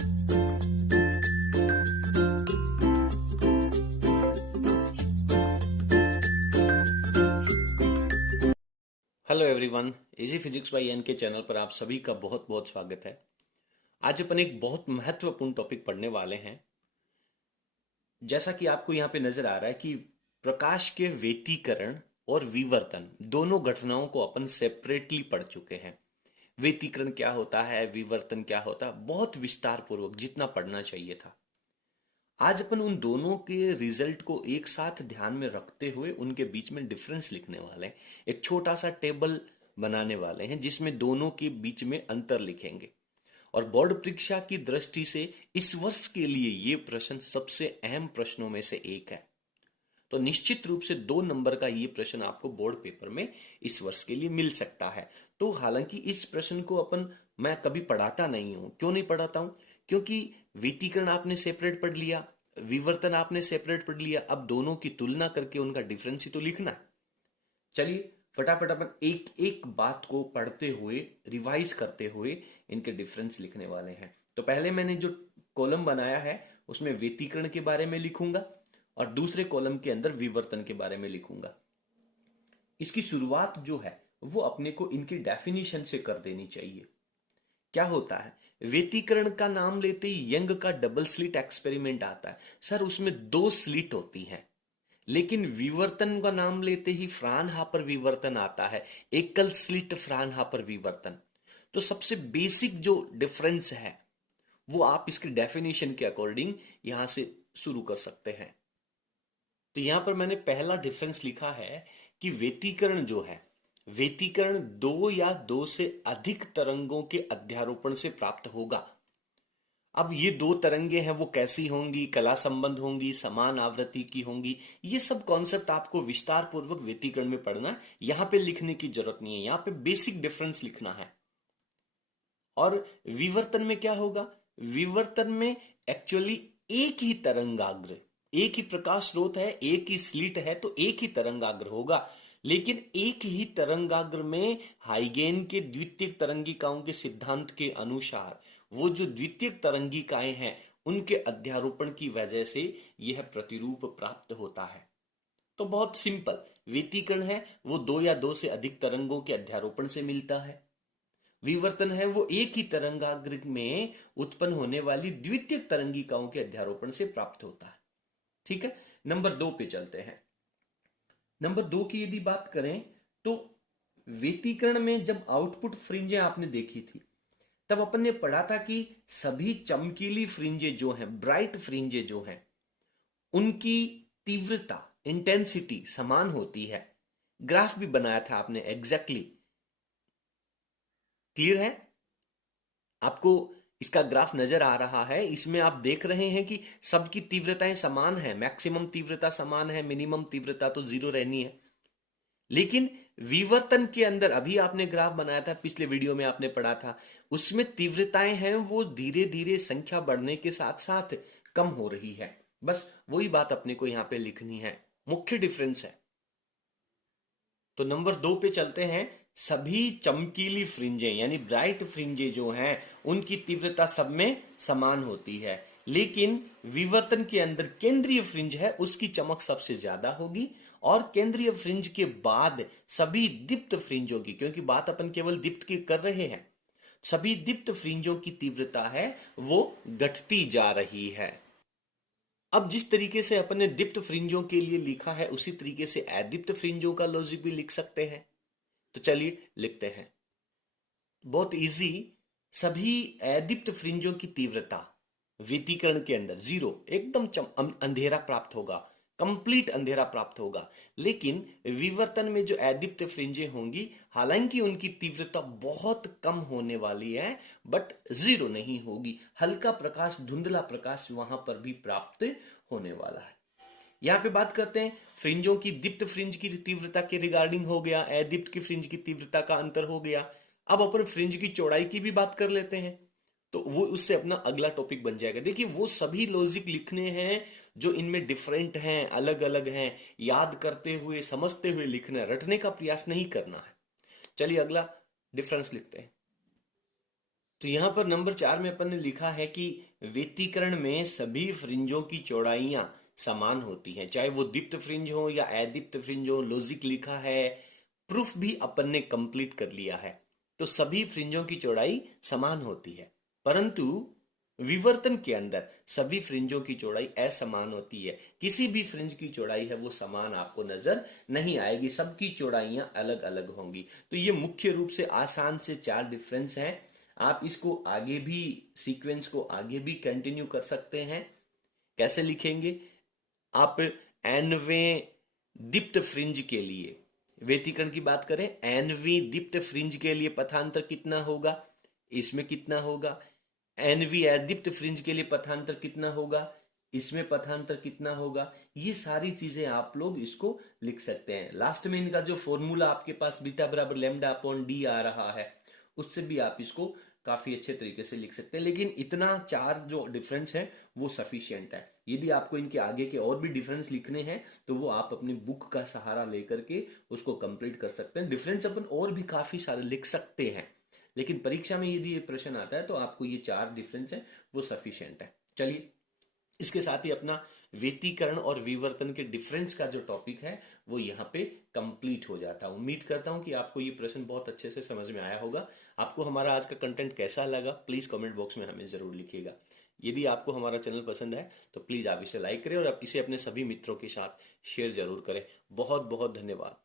Hello everyone, easy physics by N K channel पर आप सभी का बहुत बहुत स्वागत है। आज अपन एक बहुत महत्वपूर्ण टॉपिक पढ़ने वाले हैं। जैसा कि आपको यहाँ पे नजर आ रहा है कि प्रकाश के व्यतिकरण और विवर्तन दोनों घटनाओं को अपन सेपरेटली पढ़ चुके हैं। व्यतिकरण क्या होता है, विवर्तन क्या होता है, बहुत विस्तार पूर्वक जितना पढ़ना चाहिए था। आज अपन उन दोनों के रिजल्ट को एक साथ ध्यान में रखते हुए उनके बीच में डिफरेंस लिखने वाले हैं। एक छोटा सा टेबल बनाने वाले हैं जिसमें दोनों के बीच में अंतर लिखेंगे। और बोर्ड परीक्षा की दृष्टि से इस वर्ष के लिए ये प्रश्न सबसे अहम प्रश्नों में से एक है। तो निश्चित रूप से 2 नंबर का ये प्रश्न आपको बोर्ड पेपर में इस वर्ष के लिए मिल सकता है। तो हालांकि इस प्रश्न को मैं कभी पढ़ाता नहीं हूं। क्यों नहीं पढ़ाता हूं? क्योंकि व्यतिकरण आपने सेपरेट पढ़ लिया, विवर्तन आपने सेपरेट पढ़ लिया, अब दोनों की तुलना करके उनका डिफरेंस ही तो लिखना है। चलिए फटाफट अपन एक एक बात को पढ़ते हुए, रिवाइज करते हुए इनके डिफरेंस लिखने वाले हैं। तो पहले मैंने जो कॉलम बनाया है उसमें व्यतिकरण के बारे में लिखूंगा और दूसरे कॉलम के अंदर विवर्तन के बारे में लिखूंगा। इसकी शुरुआत जो है वो अपने को इनकी डेफिनेशन से कर देनी चाहिए। क्या होता है? व्यतिकरण का नाम लेते ही यंग का डबल स्लिट एक्सपेरिमेंट आता है। सर उसमें 2 स्लिट होती हैं। लेकिन विवर्तन का नाम लेते ही फ्रानहाफर विवर्तन आता है, एकल स्लिट फ्रानहाफर विवर्तन। तो सबसे बेसिक जो डिफरेंस है वो आप इसकी डेफिनेशन के अकॉर्डिंग यहां से शुरू कर सकते हैं। तो यहां पर मैंने पहला डिफरेंस लिखा है कि व्यतिकरण जो है, व्यतिकरण 2 या 2 से अधिक तरंगों के अध्यारोपण से प्राप्त होगा। अब ये 2 तरंगे हैं वो कैसी होंगी, कला संबंध होंगी, समान आवृत्ति की होंगी, ये सब कॉन्सेप्ट आपको विस्तार पूर्वक व्यतिकरण में पढ़ना है। यहां पे लिखने की जरूरत नहीं है, यहां पे बेसिक डिफरेंस लिखना है। और विवर्तन में क्या होगा? विवर्तन में एक्चुअली एक ही तरंगाग्र, एक ही प्रकाश स्रोत है, एक ही स्लिट है, तो एक ही तरंगाग्र होगा। लेकिन एक ही तरंगाग्र में हाइगेन के द्वितीयक तरंगिकाओं के सिद्धांत के अनुसार वो जो द्वितीयक तरंगिकाएं हैं उनके अध्यारोपण की वजह से यह प्रतिरूप प्राप्त होता है। तो बहुत सिंपल, व्यतिकरण है वो 2 या 2 से अधिक तरंगों के अध्यारोपण से मिलता है। विवर्तन है वो एक ही तरंगाग्र में उत्पन्न होने वाली द्वितीयक तरंगिकाओं के अध्यारोपण से प्राप्त होता है। ठीक है, नंबर 2 पे चलते हैं। नंबर 2 की यदि बात करें तो व्यतिकरण में जब आउटपुट फ्रिंजें आपने देखी थी तब अपन ने पढ़ा था कि सभी चमकीली फ्रिंजें जो हैं, ब्राइट फ्रिंजें जो हैं, उनकी तीव्रता, इंटेंसिटी समान होती है। ग्राफ भी बनाया था आपने एग्जैक्टली। क्लियर है? आपको इसका ग्राफ नजर आ रहा है। इसमें आप देख रहे हैं कि सबकी तीव्रताएं समान है, मैक्सिमम तीव्रता समान है, मिनिमम तीव्रता तो 0 रहनी है। लेकिन विवर्तन के अंदर अभी आपने ग्राफ बनाया था, पिछले वीडियो में आपने पढ़ा था, उसमें तीव्रताएं हैं वो धीरे धीरे संख्या बढ़ने के साथ साथ कम हो रही है। बस वही बात अपने को यहां पे लिखनी है, मुख्य डिफरेंस है। तो नंबर 2 पे चलते हैं। सभी चमकीली फ्रिंजें यानी ब्राइट फ्रिंजें जो हैं उनकी तीव्रता सब में समान होती है, लेकिन विवर्तन के अंदर केंद्रीय फ्रिंज है उसकी चमक सबसे ज्यादा होगी और केंद्रीय फ्रिंज के बाद सभी दीप्त फ्रिंजों की, क्योंकि बात अपन केवल दीप्त की कर रहे हैं, सभी दीप्त फ्रिंजों की तीव्रता है वो घटती जा रही है। अब जिस तरीके से अपन ने दीप्त फ्रिंजों के लिए लिखा है उसी तरीके से अदीप्त फ्रिंजों का लॉजिक भी लिख सकते हैं। तो चलिए लिखते हैं, बहुत इजी। सभी अदीप्त फ्रिंजों की तीव्रता व्यतिकरण के अंदर 0, एकदम अंधेरा प्राप्त होगा, कंप्लीट अंधेरा प्राप्त होगा। लेकिन विवर्तन में जो अदीप्त फ्रिंजें होंगी, हालांकि उनकी तीव्रता बहुत कम होने वाली है बट 0 नहीं होगी, हल्का प्रकाश, धुंधला प्रकाश वहां पर भी प्राप्त होने वाला है। यहां पे बात करते हैं फ्रिंजों की। दीप्त फ्रिंज की तीव्रता के रिगार्डिंग हो गया, अदीप्त की फ्रिंज की तीव्रता का अंतर हो गया। अब अपन फ्रिंज की चौड़ाई की भी बात कर लेते हैं, तो वो उससे अपना अगला टॉपिक बन जाएगा। देखिए वो सभी लॉजिक लिखने हैं जो इनमें डिफरेंट हैं, अलग अलग हैं, याद करते हुए समझते हुए लिखना, रटने का प्रयास नहीं करना है। चलिए अगला डिफरेंस लिखते हैं। तो यहां पर नंबर 4 में अपन ने लिखा है कि व्यतिकरण में सभी फ्रिंजों की चौड़ाइयां समान होती हैं, चाहे वो दीप्त फ्रिंज हो या अदीप्त फ्रिंज हो। लॉजिक लिखा है, प्रूफ भी अपन ने कंप्लीट कर लिया है। तो सभी फ्रिंजों की चौड़ाई समान होती है, परंतु विवर्तन के अंदर सभी फ्रिंजों की चौड़ाई असमान होती है। किसी भी फ्रिंज की चौड़ाई है वो समान आपको नजर नहीं आएगी, सबकी चौड़ाइयां अलग अलग होंगी। तो ये मुख्य रूप से आसान से 4 डिफरेंस हैं। आप इसको आगे भी, सीक्वेंस को आगे भी कंटिन्यू कर सकते हैं। कैसे लिखेंगे? आप एनवें दीप्त फ्रिंज के लिए व्यतिकरण की बात करें, एनवी दीप्त फ्रिंज के लिए पथांतर कितना होगा, इसमें कितना होगा। एनवी दीप्त फ्रिंज के लिए पथांतर कितना होगा, इसमें पथांतर कितना होगा। ये सारी चीजें आप लोग इसको लिख सकते हैं। लास्ट में इनका जो फॉर्मूला आपके पास बीटा बराबर लैम्डा अपॉन डी आ रहा है, उससे भी आप इसको काफी अच्छे तरीके से लिख सकते हैं। लेकिन इतना 4 जो डिफरेंस है वो सफिशियंट है। यदि आपको इनके आगे के और भी डिफरेंस लिखने हैं तो वो आप अपनी बुक का सहारा लेकर के उसको कंप्लीट कर सकते हैं। डिफरेंस अपन और भी काफी सारे लिख सकते हैं, लेकिन परीक्षा में यदि ये प्रश्न आता है तो आपको ये 4 डिफरेंस है वो सफिशियंट है। चलिए, इसके साथ ही अपना व्यतिकरण और विवर्तन के डिफरेंस का जो टॉपिक है वो यहाँ पे कंप्लीट हो जाता है। उम्मीद करता हूँ कि आपको ये प्रश्न बहुत अच्छे से समझ में आया होगा। आपको हमारा आज का कंटेंट कैसा लगा प्लीज कमेंट बॉक्स में हमें जरूर लिखिएगा। यदि आपको हमारा चैनल पसंद है तो प्लीज आप इसे लाइक करें और आप इसे अपने सभी मित्रों के साथ शेयर जरूर करें। बहुत बहुत धन्यवाद।